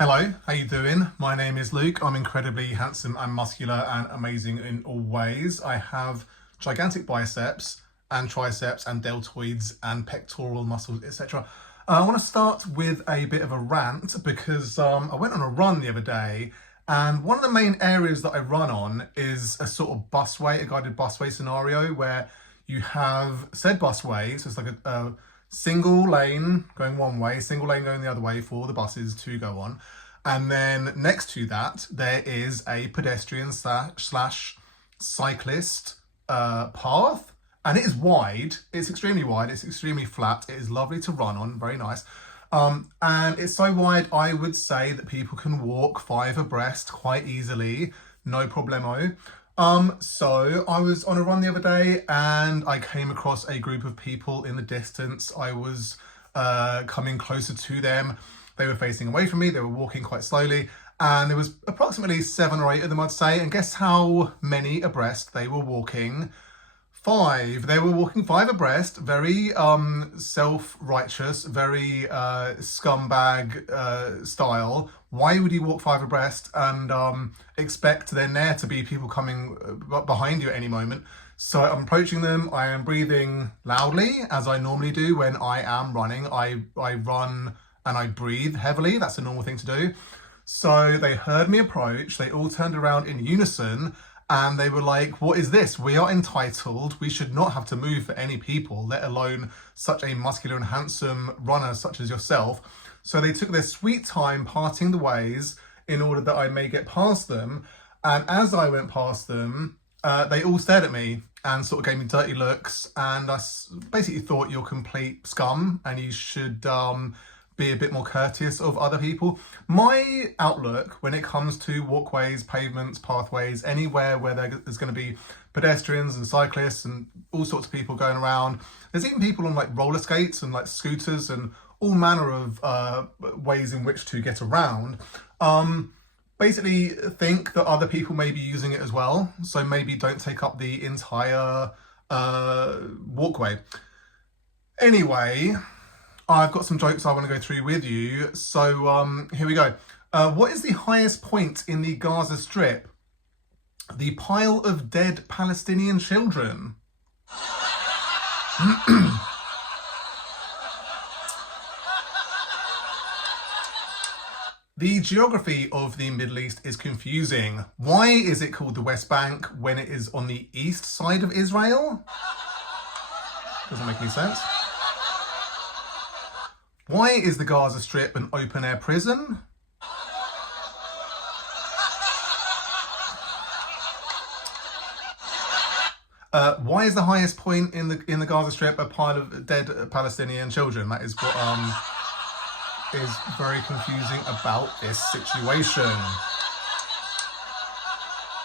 Hello, how you doing? My name is Luke. I'm incredibly handsome and muscular and amazing in all ways. I have gigantic biceps and triceps and deltoids and pectoral muscles, etc. I want to start with a bit of a rant because I went on a run the other day, and one of the main areas that I run on is a sort of busway, a guided busway scenario where you have said busway, so it's like a single lane going one way, single lane going the other way for the buses to go on. And then next to that, there is a pedestrian slash cyclist path. And it is wide. It's extremely wide. It's extremely flat. It is lovely to run on. Very nice. And it's so wide, I would say that people can walk five abreast quite easily. No problemo. So I was on a run the other day and I came across a group of people in the distance. I was coming closer to them. They were facing away from me. They were walking quite slowly. And there was approximately 7 or 8 of them, I'd say. And guess how many abreast they were walking? 5. They were walking 5 abreast, very self-righteous, very scumbag style. Why would you walk 5 abreast and expect then there to be people coming behind you at any moment? So I'm approaching them. I am breathing loudly, as I normally do when I am running. I run and I breathe heavily. That's a normal thing to do. So they heard me approach. They all turned around in unison. And they were like, what is this? We are entitled. We should not have to move for any people, let alone such a muscular and handsome runner such as yourself. So they took their sweet time parting the ways in order that I may get past them. And as I went past them, they all stared at me and sort of gave me dirty looks. And I basically thought you're complete scum and you should be a bit more courteous of other people. My outlook when it comes to walkways, pavements, pathways, anywhere where there's going to be pedestrians and cyclists and all sorts of people going around. There's even people on like roller skates and like scooters and all manner of ways in which to get around. Basically think that other people may be using it as well. So maybe don't take up the entire walkway. Anyway, I've got some jokes I want to go through with you. So here we go. What is the highest point in the Gaza Strip? The pile of dead Palestinian children. The geography of the Middle East is confusing. Why is it called the West Bank when it is on the east side of Israel? Doesn't make any sense. Why is the Gaza Strip an open-air prison? Why is the highest point in the Gaza Strip a pile of dead Palestinian children? That is what is very confusing about this situation.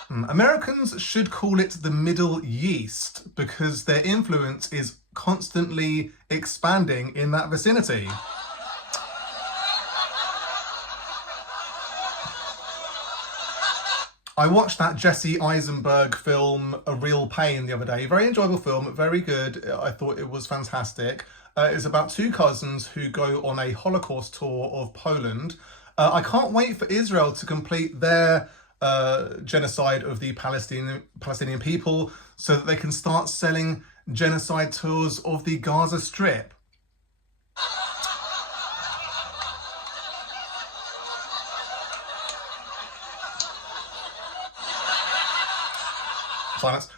Americans should call it the Middle Yeast because their influence is constantly expanding in that vicinity. I watched that Jesse Eisenberg film, A Real Pain, the other day. Very enjoyable film, very good. I thought it was fantastic. It's about 2 cousins who go on a Holocaust tour of Poland. I can't wait for Israel to complete their genocide of the Palestinian people so that they can start selling genocide tours of the Gaza Strip. Silence.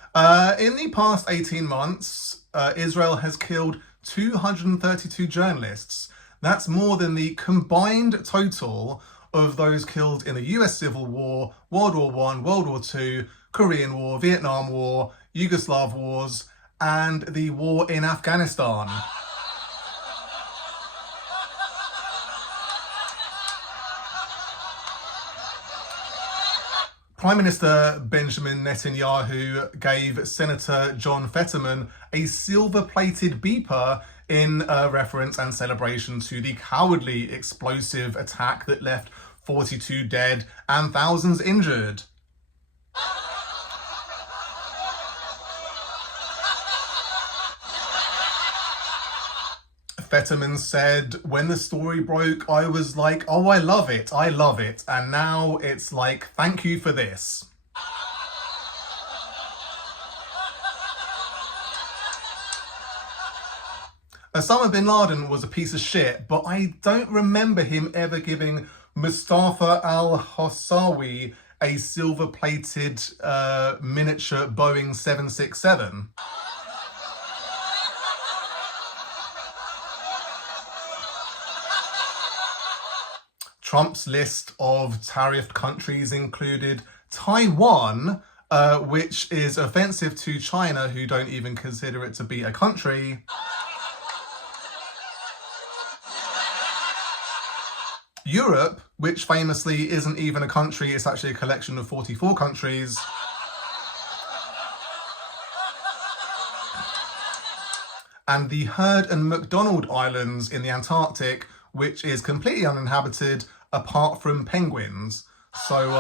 In the past 18 months, Israel has killed 232 journalists. That's more than the combined total of those killed in the US Civil War, World War I, World War II, Korean War, Vietnam War, Yugoslav wars, and the war in Afghanistan. Prime Minister Benjamin Netanyahu gave Senator John Fetterman a silver-plated beeper in reference and celebration to the cowardly explosive attack that left 42 dead and thousands injured. Fetterman said, when the story broke, I was like, oh, I love it. And now it's like, thank you for this. Osama bin Laden was a piece of shit, but I don't remember him ever giving Mustafa al-Hossawi a silver-plated miniature Boeing 767. Trump's list of tariffed countries included Taiwan, which is offensive to China, who don't even consider it to be a country. Europe, which famously isn't even a country, it's actually a collection of 44 countries. And the Heard and McDonald Islands in the Antarctic, which is completely uninhabited apart from penguins. So,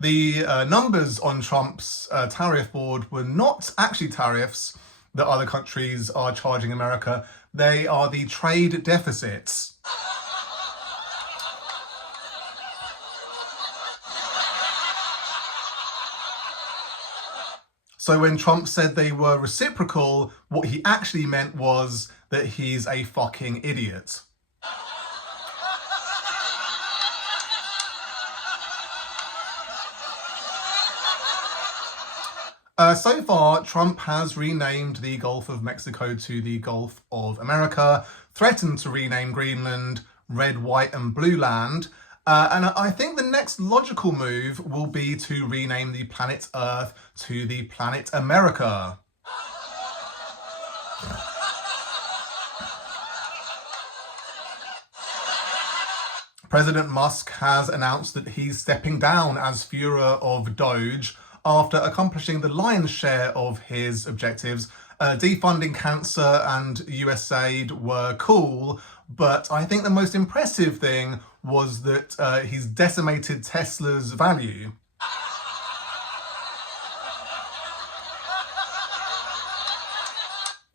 the numbers on Trump's tariff board were not actually tariffs that other countries are charging America. They are the trade deficits. So when Trump said they were reciprocal, what he actually meant was that he's a fucking idiot. So far, Trump has renamed the Gulf of Mexico to the Gulf of America, threatened to rename Greenland Red, White and Blue Land, and I think the next logical move will be to rename the planet Earth to the planet America. President Musk has announced that he's stepping down as Führer of Doge after accomplishing the lion's share of his objectives. Defunding cancer and USAID were cool, but I think the most impressive thing was that he's decimated Tesla's value.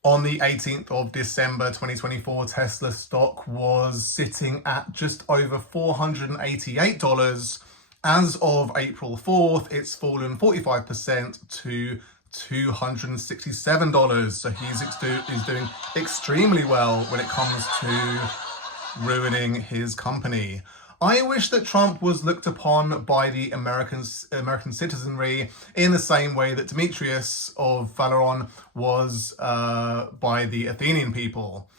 On the 18th of December 2024, Tesla stock was sitting at just over $488. As of April 4th, it's fallen 45% to $267. So he's doing extremely well when it comes to ruining his company. I wish that Trump was looked upon by the American citizenry in the same way that Demetrius of Phaleron was by the Athenian people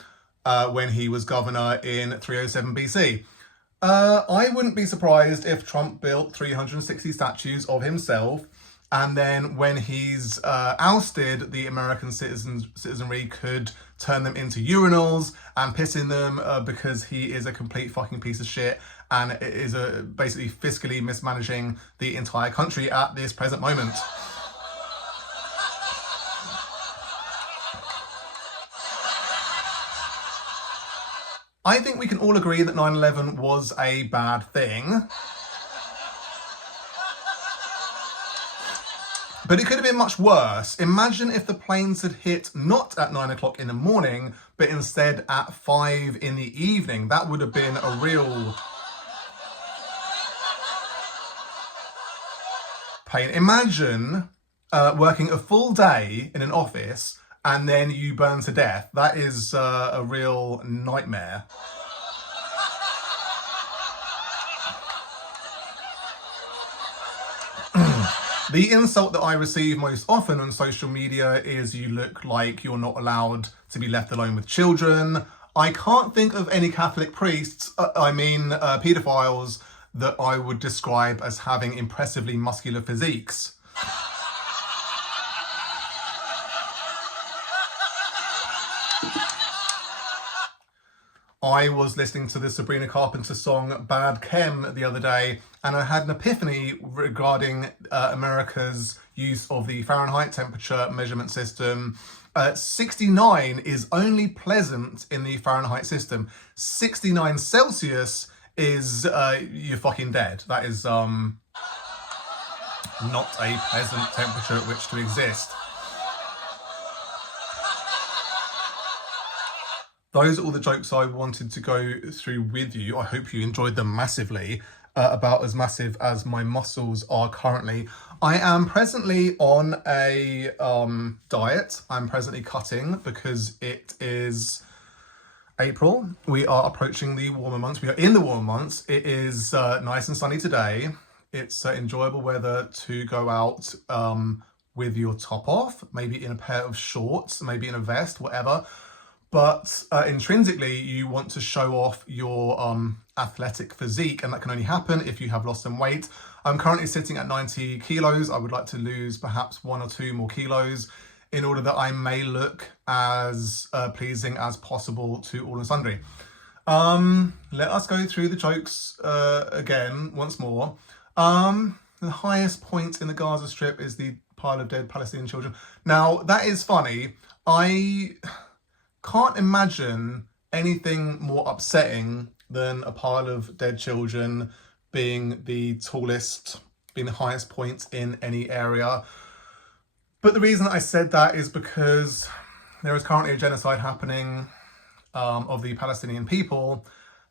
when he was governor in 307 BC. I wouldn't be surprised if Trump built 360 statues of himself, and then when he's ousted, the American citizenry could turn them into urinals and piss in them because he is a complete fucking piece of shit and is basically fiscally mismanaging the entire country at this present moment. I think we can all agree that 9/11 was a bad thing. But it could have been much worse. Imagine if the planes had hit not at 9 o'clock in the morning, but instead at 5 in the evening. That would have been a real pain. Imagine working a full day in an office and then you burn to death. That is a real nightmare. The insult that I receive most often on social media is you look like you're not allowed to be left alone with children. I can't think of any Catholic priests, paedophiles, that I would describe as having impressively muscular physiques. I was listening to the Sabrina Carpenter song Bad Chem the other day, and I had an epiphany regarding America's use of the Fahrenheit temperature measurement system. 69 is only pleasant in the Fahrenheit system. 69 Celsius is you're fucking dead. That is not a pleasant temperature at which to exist. Those are all the jokes I wanted to go through with you. I hope you enjoyed them massively, about as massive as my muscles are currently. I am presently on a diet. I'm presently cutting because it is April. We are approaching the warmer months. We are in the warmer months. It is nice and sunny today. It's enjoyable weather to go out with your top off, maybe in a pair of shorts, maybe in a vest, whatever. But intrinsically, you want to show off your athletic physique, and that can only happen if you have lost some weight. I'm currently sitting at 90 kilos. I would like to lose perhaps 1 or 2 more kilos in order that I may look as pleasing as possible to all and sundry. Let us go through the jokes again once more. The highest point in the Gaza Strip is the pile of dead Palestinian children. Now, that is funny. I can't imagine anything more upsetting than a pile of dead children being the tallest, being the highest point in any area. But the reason I said that is because there is currently a genocide happening of the Palestinian people,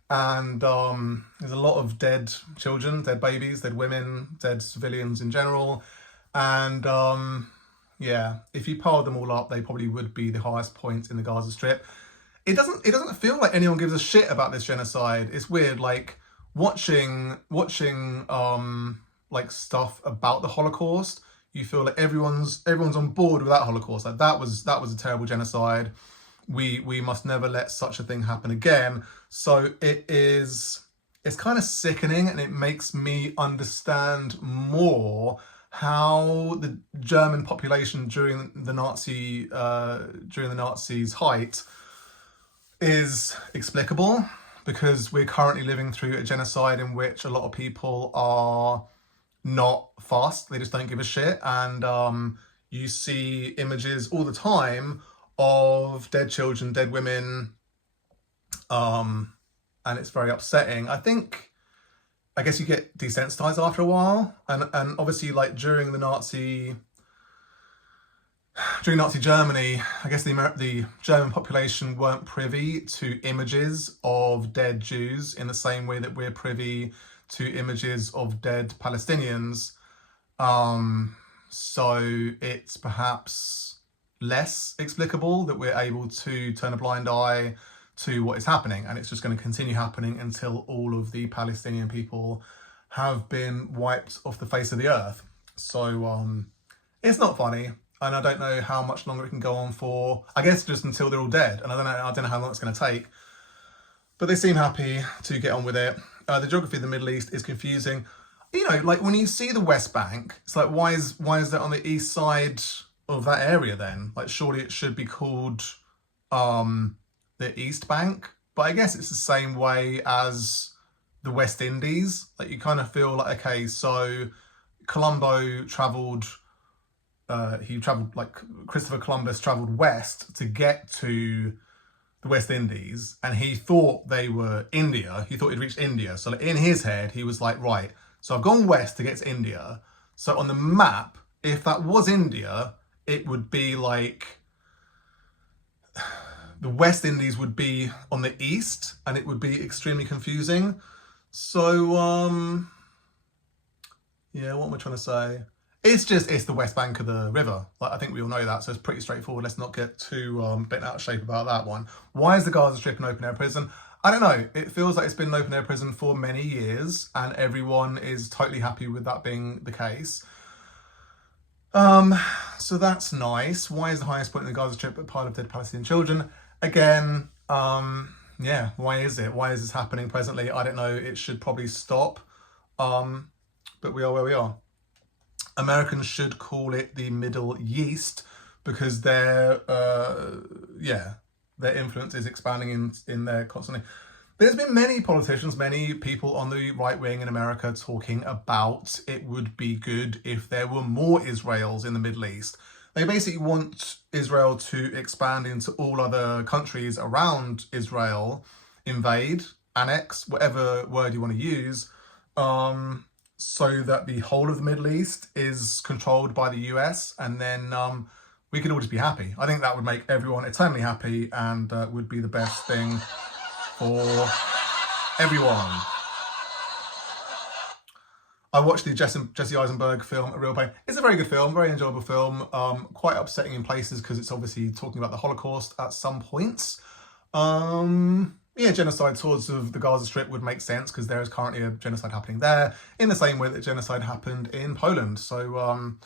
and there's a lot of dead children, dead babies, dead women, dead civilians in general, and yeah, if you piled them all up, they probably would be the highest point in the Gaza Strip. It doesn't feel like anyone gives a shit about this genocide. It's weird, like watching like stuff about the Holocaust. You feel like everyone's on board with that Holocaust. Like that was a terrible genocide. We must never let such a thing happen again. So it's kind of sickening, and it makes me understand more how the German population during the Nazis' height is explicable, because we're currently living through a genocide in which a lot of people are not fast. They just don't give a shit, and you see images all the time of dead children, dead women, and it's very upsetting. I guess you get desensitized after a while, and obviously, like during Nazi Germany, I guess the German population weren't privy to images of dead Jews in the same way that we're privy to images of dead Palestinians. So it's perhaps less explicable that we're able to turn a blind eye to what is happening, and it's just going to continue happening until all of the Palestinian people have been wiped off the face of the earth. So it's not funny, and I don't know how much longer it can go on for. I guess just until they're all dead, and I don't know how long it's going to take. But they seem happy to get on with it. The geography of the Middle East is confusing. You know, like when you see the West Bank, it's like, why is that on the east side of that area then? Like, surely it should be called the East Bank, but I guess it's the same way as the West Indies. Like, you kind of feel like, okay, so Colombo travelled, like Christopher Columbus travelled west to get to the West Indies, and he thought they were India. He thought he'd reached India. So in his head, he was like, right, so I've gone west to get to India. So on the map, if that was India, it would be like the West Indies would be on the east, and it would be extremely confusing. So, yeah, what am I trying to say? It's the West Bank of the river. Like, I think we all know that, so it's pretty straightforward. Let's not get too bent out of shape about that one. Why is the Gaza Strip an open-air prison? I don't know. It feels like it's been an open-air prison for many years, and everyone is totally happy with that being the case. So that's nice. Why is the highest point in the Gaza Strip a pile of dead Palestinian children? Again, yeah, why is it? Why is this happening presently? I don't know. It should probably stop. But we are where we are. Americans should call it the Middle Yeast, because their influence is expanding in there constantly. There's been many politicians, many people on the right wing in America talking about it would be good if there were more Israels in the Middle East. They basically want Israel to expand into all other countries around Israel, invade, annex, whatever word you want to use, so that the whole of the Middle East is controlled by the US, and then we could all just be happy. I think that would make everyone eternally happy, and would be the best thing for everyone. I watched the Jesse Eisenberg film, A Real Pain. It's a very good film, very enjoyable film. Quite upsetting in places because it's obviously talking about the Holocaust at some points. Yeah, genocide towards of the Gaza Strip would make sense because there is currently a genocide happening there in the same way that genocide happened in Poland. So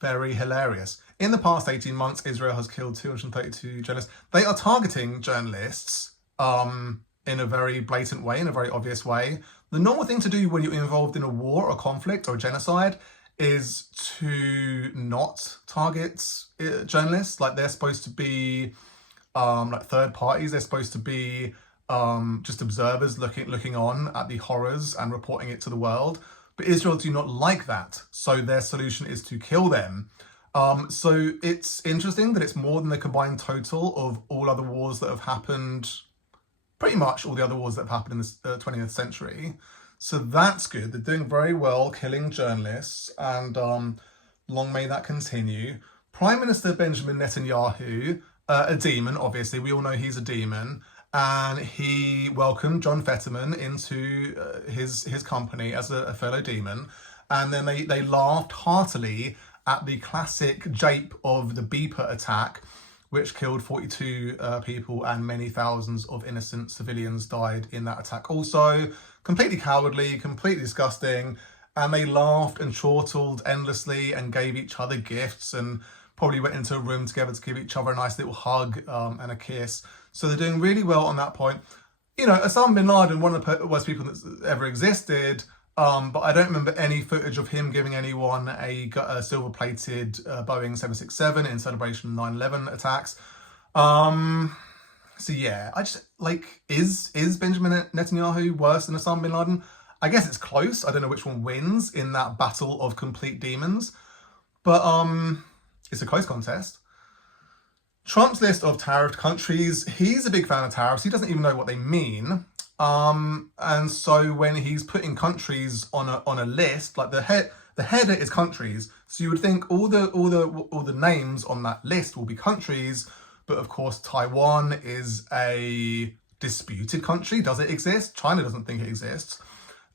very hilarious. In the past 18 months, Israel has killed 232 journalists. They are targeting journalists in a very blatant way, in a very obvious way. The normal thing to do when you're involved in a war or conflict or genocide is to not target journalists. Like, they're supposed to be like third parties. They're supposed to be just observers looking on at the horrors and reporting it to the world. But Israel do not like that. So their solution is to kill them. So it's interesting that it's more than the combined total of all other wars that have happened, pretty much all the other wars that have happened in the 20th century. So that's good. They're doing very well killing journalists, and long may that continue. Prime Minister Benjamin Netanyahu, a demon, obviously. We all know he's a demon. And he welcomed John Fetterman into his company as a fellow demon. And then they laughed heartily at the classic jape of the beeper attack, which killed 42 people, and many thousands of innocent civilians died in that attack also. Completely cowardly, completely disgusting. And they laughed and chortled endlessly and gave each other gifts, and probably went into a room together to give each other a nice little hug and a kiss. So they're doing really well on that point. You know, Osama bin Laden, one of the worst people that's ever existed, but I don't remember any footage of him giving anyone a silver-plated Boeing 767 in celebration of 9/11 attacks. So yeah, I just, like, is Benjamin Netanyahu worse than Osama bin Laden? I guess it's close. I don't know which one wins in that battle of complete demons. But it's a close contest. Trump's list of tariffed countries, he's a big fan of tariffs. He doesn't even know what they mean. And so when he's putting countries on a list, like the header is countries. So you would think all the names on that list will be countries, but of course Taiwan is a disputed country. Does it exist? China doesn't think it exists.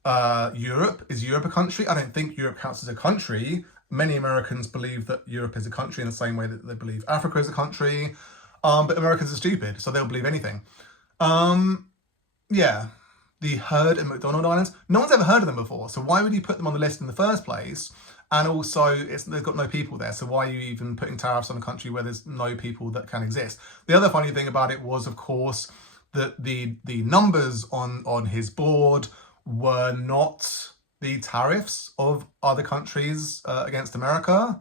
Europe, is Europe a country? I don't think Europe counts as a country. Many Americans believe that Europe is a country in the same way that they believe Africa is a country. But Americans are stupid, so they'll believe anything. Yeah, the Heard and McDonald Islands. No one's ever heard of them before, so why would you put them on the list in the first place? And also, they've got no people there, so why are you even putting tariffs on a country where there's no people that can exist? The other funny thing about it was, of course, that the numbers on his board were not the tariffs of other countries against America.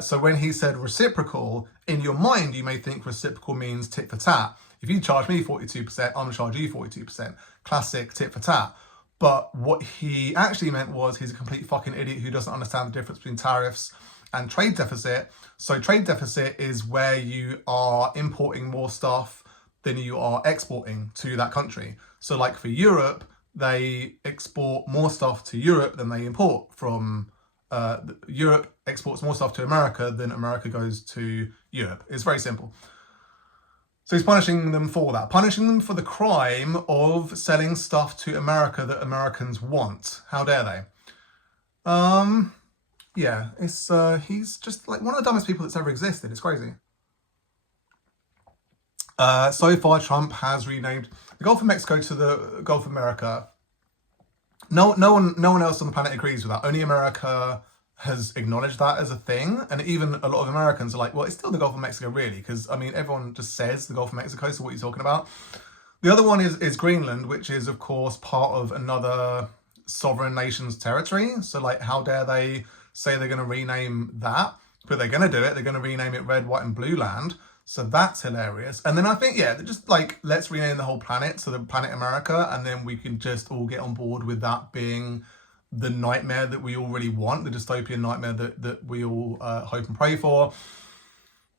So when he said reciprocal, in your mind, you may think reciprocal means tit for tat. If you charge me 42%, I'm gonna charge you 42%. Classic tit for tat. But what he actually meant was he's a complete fucking idiot who doesn't understand the difference between tariffs and trade deficit. So trade deficit is where you are importing more stuff than you are exporting to that country. So like for Europe, they export more stuff to Europe than they import from Europe exports more stuff to America than America goes to Europe. It's very simple. So he's punishing them for that, punishing them for the crime of selling stuff to America that Americans want. How dare they? Yeah, it's he's just like one of the dumbest people that's ever existed. It's crazy. So far, Trump has renamed the Gulf of Mexico to the Gulf of America. No one else on the planet agrees with that. Only America has acknowledged that as a thing, and even a lot of Americans are like, well, it's still the Gulf of Mexico, really, because I mean, everyone just says the Gulf of Mexico, so what are you talking about? The other one is Greenland, which is of course part of another sovereign nation's territory. So like, how dare they say they're going to rename that? But they're going to do it. They're going to rename it Red, White and Blue Land. So that's hilarious. And then I think, yeah, just like, let's rename the whole planet to the planet America, and then we can just all get on board with that being the nightmare that we all really want, the dystopian nightmare that we all hope and pray for.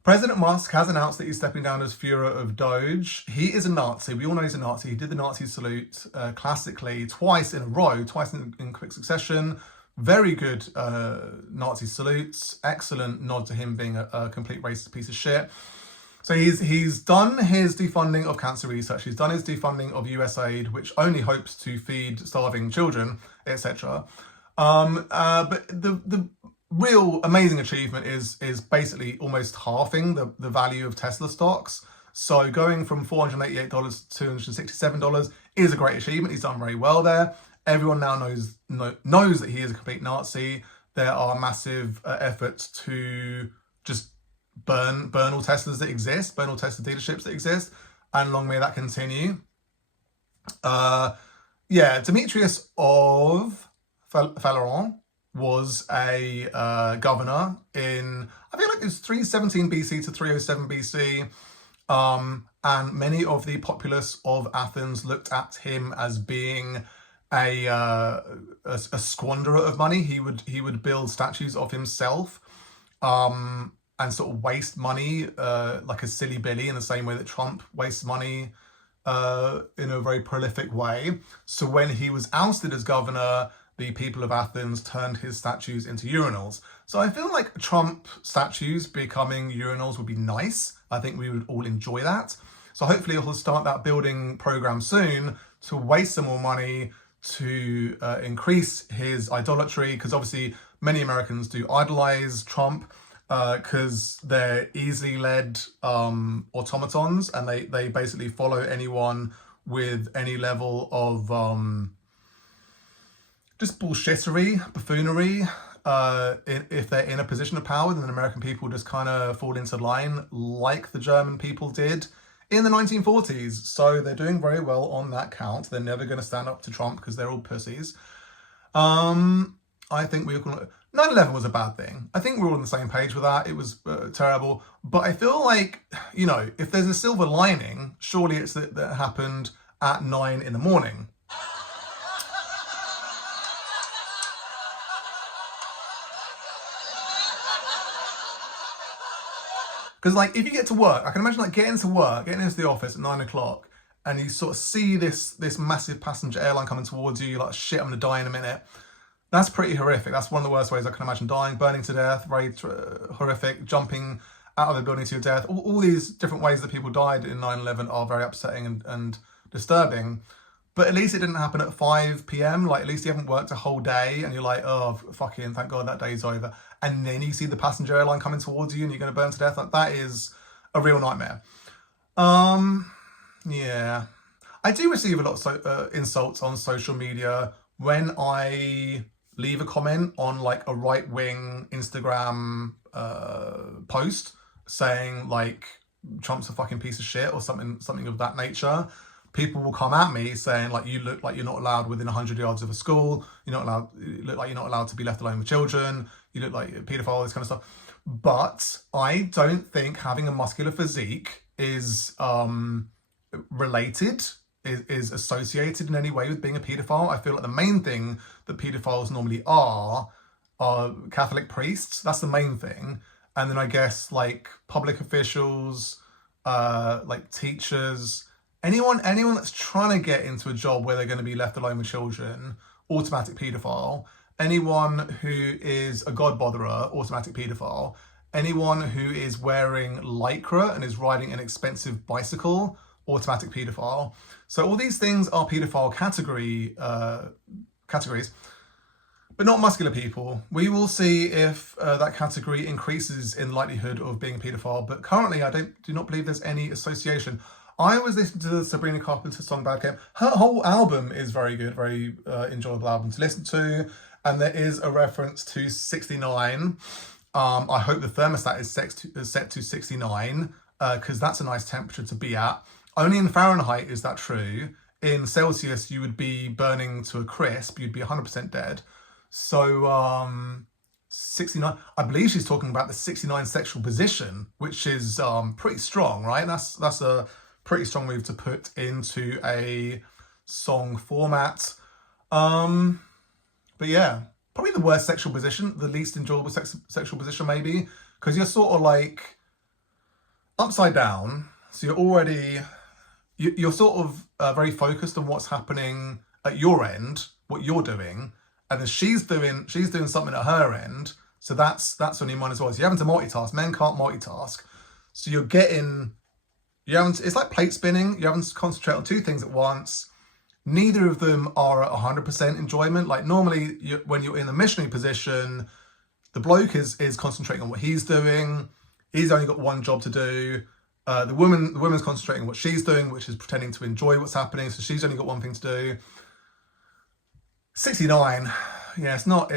President Musk has announced that he's stepping down as Führer of Doge. He is a Nazi. We all know he's a Nazi. He did the Nazi salute classically twice in a row, twice in quick succession. Very good Nazi salutes. Excellent nod to him being a complete racist piece of shit. So he's done his defunding of cancer research. He's done his defunding of USAID, which only hopes to feed starving children, etc. But the real amazing achievement is basically almost halving the value of Tesla stocks. So going from $488 to $267 is a great achievement. He's done very well there. Everyone now knows that he is a complete Nazi. There are massive efforts to just burn all Teslas that exist, burn all Tesla dealerships that exist, and long may that continue. Demetrius of Phaleron was a governor in, I feel like it was 317 BC to 307 BC. And many of the populace of Athens looked at him as being a squanderer of money. He would build statues of himself and sort of waste money like a silly Billy, in the same way that Trump wastes money in a very prolific way. So when he was ousted as governor, the people of Athens turned his statues into urinals. So I feel like Trump statues becoming urinals would be nice. I think we would all enjoy that. So hopefully he'll start that building program soon to waste some more money, to increase his idolatry, because obviously many Americans do idolize Trump because they're easily led automatons, and they basically follow anyone with any level of just bullshittery, buffoonery. If they're in a position of power, then American people just kind of fall into line like the German people did in the 1940s. So they're doing very well on that count. They're never going to stand up to Trump because they're all pussies. I think 9/11 was a bad thing. I think we're all on the same page with that. It was terrible. But I feel like, if there's a silver lining, surely it's that it happened at 9 in the morning. Because if you get to work, I can imagine getting into the office at 9 o'clock, and you sort of see this massive passenger airline coming towards you. You're like, shit, I'm going to die in a minute. That's pretty horrific. That's one of the worst ways I can imagine dying. Burning to death, very horrific. Jumping out of a building to your death. All these different ways that people died in 9/11 are very upsetting and disturbing. But at least it didn't happen at 5 p.m. At least you haven't worked a whole day and you're like, oh, fucking, thank God that day's over. And then you see the passenger airline coming towards you and you're going to burn to death. That is a real nightmare. Yeah. I do receive a lot of insults on social media when I leave a comment on a right-wing Instagram post saying Trump's a fucking piece of shit or something of that nature. People will come at me saying you look like you're not allowed within 100 yards of a school. You look like you're not allowed to be left alone with children. You look like a paedophile, this kind of stuff. But I don't think having a muscular physique is related, is associated in any way with being a paedophile. I feel like the main thing that paedophiles normally are Catholic priests. That's the main thing. And then I guess public officials, teachers, anyone that's trying to get into a job where they're going to be left alone with children, automatic paedophile. Anyone who is a god botherer, automatic paedophile. Anyone who is wearing lycra and is riding an expensive bicycle, automatic paedophile. So all these things are paedophile categories, but not muscular people. We will see if that category increases in likelihood of being a paedophile, but currently I do not believe there's any association. I was listening to the Sabrina Carpenter song Bad Game. Her whole album is very good, very enjoyable album to listen to. And there is a reference to 69. I hope the thermostat is set to 69 because that's a nice temperature to be at. Only in Fahrenheit is that true. In Celsius, you would be burning to a crisp. You'd be 100% dead. So 69, I believe she's talking about the 69 sexual position, which is pretty strong, right? That's a pretty strong move to put into a song format. But yeah, probably the worst sexual position, the least enjoyable sexual position maybe, because you're sort of upside down. So you're sort of very focused on what's happening at your end, what you're doing, and then she's doing something at her end. So that's on your mind as well. So you're having to multitask. Men can't multitask. So it's like plate spinning. You're having to concentrate on two things at once. Neither of them are at 100% enjoyment. Like normally when you're in the missionary position, the bloke is concentrating on what he's doing. He's only got one job to do. The woman's concentrating on what she's doing, which is pretending to enjoy what's happening. So she's only got one thing to do. 69, yeah, it's not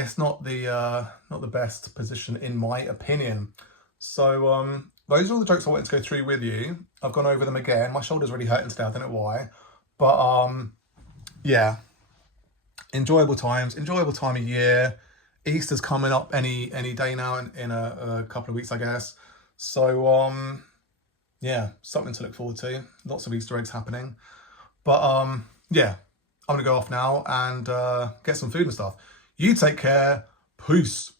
the best position in my opinion. So those are all the jokes I wanted to go through with you. I've gone over them again. My shoulder's really hurting today. I don't know why, but yeah, enjoyable time of year. Easter's coming up any day now in a couple of weeks, I guess. So yeah, something to look forward to. Lots of Easter eggs happening. But yeah, I'm gonna go off now and get some food and stuff. You take care. Peace.